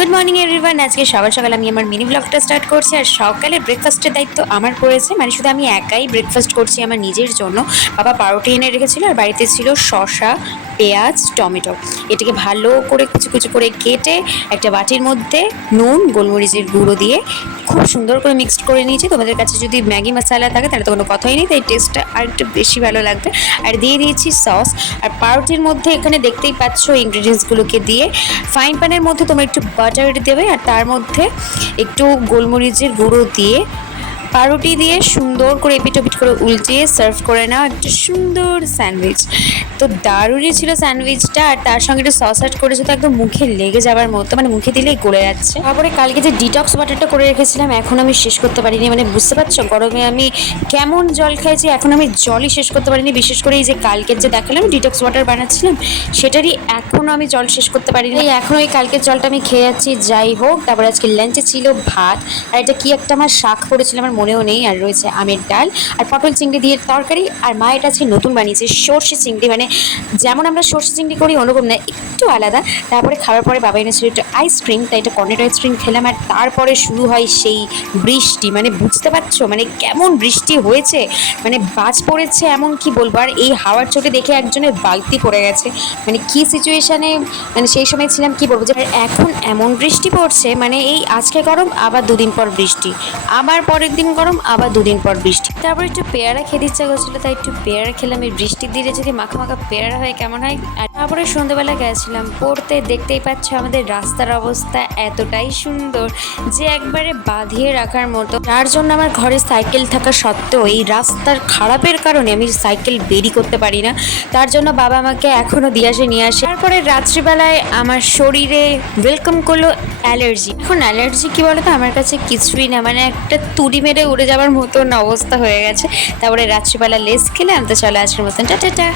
Good morning everyone. আজকে সকাল সকাল আমি আমার মিনি ব্লগটা স্টার্ট করছি। আর সকালে ব্রেকফাস্টের দায়িত্ব আমার পড়েছে, মানে শুধু আমি একাই ব্রেকফাস্ট করছি আমার নিজের জন্য। বাবা পাউরুটি এনে রেখেছিল আর বাড়িতে ছিল শসা, পেঁয়াজ, টমেটো। এটাকে ভালো করে কুচি কুচি করে কেটে একটা বাটির মধ্যে নুন গোলমরিচের গুঁড়ো দিয়ে খুব সুন্দর করে মিক্সড করে নিয়েছি। তোমাদের কাছে যদি ম্যাগি মশলা থাকে তাহলে তো কোনো কথাই নেই, তাই টেস্টটা আর একটু বেশি ভালো লাগবে। আর দিয়ে দিয়েছি সস। আর পাউরুটির মধ্যে এখানে দেখতেই পাচ্ছ ইনগ্রিডিয়েন্টসগুলোকে দিয়ে ফ্রাইং প্যানের মধ্যে তোমরা একটু বাটার দেবে আর তার মধ্যে একটু গোলমরিচের গুঁড়ো দিয়ে পাউরুটি দিয়ে সুন্দর করে এপিটোপিট করে উল্টিয়ে সার্ভ করে নাও একটা সুন্দর স্যান্ডউইচ। তো দারুণই ছিল স্যান্ডউইচটা। আর তার সঙ্গে একটু সস অ্যাড করেছে, তো একদম মুখে লেগে যাবার মতো, মানে মুখে দিলেই গলে যাচ্ছে। তারপরে কালকে যে ডিটক্স ওয়াটারটা করে রেখেছিলাম এখন আমি শেষ করতে পারিনি, মানে বুঝতে পারছো গরমে আমি কেমন জল খাইছি, এখন আমি জলই শেষ করতে পারিনি। বিশেষ করে এই যে কালকের যে দেখালাম ডিটক্স ওয়াটার বানাচ্ছিলাম সেটারই এখনও আমি জল শেষ করতে পারিনি। এখনও ওই কালকের জলটা আমি খেয়ে যাচ্ছি। যাই হোক, তারপরে আজকে লাঞ্চে ছিল ভাত, আর এটা কি একটা আমার শাক করেছিল আমার মনেও নেই, আর রয়েছে আমের ডাল আর পটল চিংড়ি দিয়ে তরকারি। আর মা এটা আজকে নতুন বানিয়েছে সর্ষে চিংড়ি, মানে যেমন আমরা সর্ষে চিংড়ি করি ওরকম না, একটু আলাদা। তারপরে খাওয়ার পরে বাবা এনেছিল একটু আইসক্রিম, তাই এটা কর্নেট আইসক্রিম খেলাম। আর তারপরে শুরু হয় সেই বৃষ্টি, মানে বুঝতে পারছো মানে কেমন বৃষ্টি হয়েছে, মানে বাজ পড়েছে এমন কি বলবো। আর এই হাওয়ার চোটে দেখে একজনের বালতি পড়ে গেছে, মানে কি সিচুয়েশানে মানে সেই সময় ছিলাম কি বলবো। যে এখন এমন বৃষ্টি পড়ছে, মানে এই আজকে গরম আবার দুদিন পর বৃষ্টি, আবার পরের দিন গরম আবার দুদিন পর বৃষ্টি। তারপর একটু পেয়ারা খেতে ইচ্ছা করছিল, তাই একটু পেয়ারা খেলাম। এই বৃষ্টির দিনে যদি মাখা মাখা পেয়ারা হয় কেমন হয়। আর তারপরে সন্ধ্যেবেলা গেছিলাম পড়তে। দেখতেই পাচ্ছ আমাদের রাস্তার অবস্থা এতটাই সুন্দর যে একবারে বাঁধিয়ে রাখার মতো। তার জন্য আমার ঘরে সাইকেল থাকা সত্ত্বেও এই রাস্তার খারাপের কারণে আমি সাইকেল বেরি করতে পারি না। তার জন্য বাবা আমাকে এখনও দিয়ে নিয়ে আসে। তারপরে রাত্রিবেলায় আমার শরীরে ওয়েলকাম করলো অ্যালার্জি। এখন অ্যালার্জি কি বলতো, আমার কাছে কিছুই না, মানে একটা তুড়ি মেরে উড়ে যাওয়ার মতন অবস্থা হয়ে গেছে। তারপরে রাত্রিবেলা লেস খেলাম। তো চলো আজকের মতন টাটা।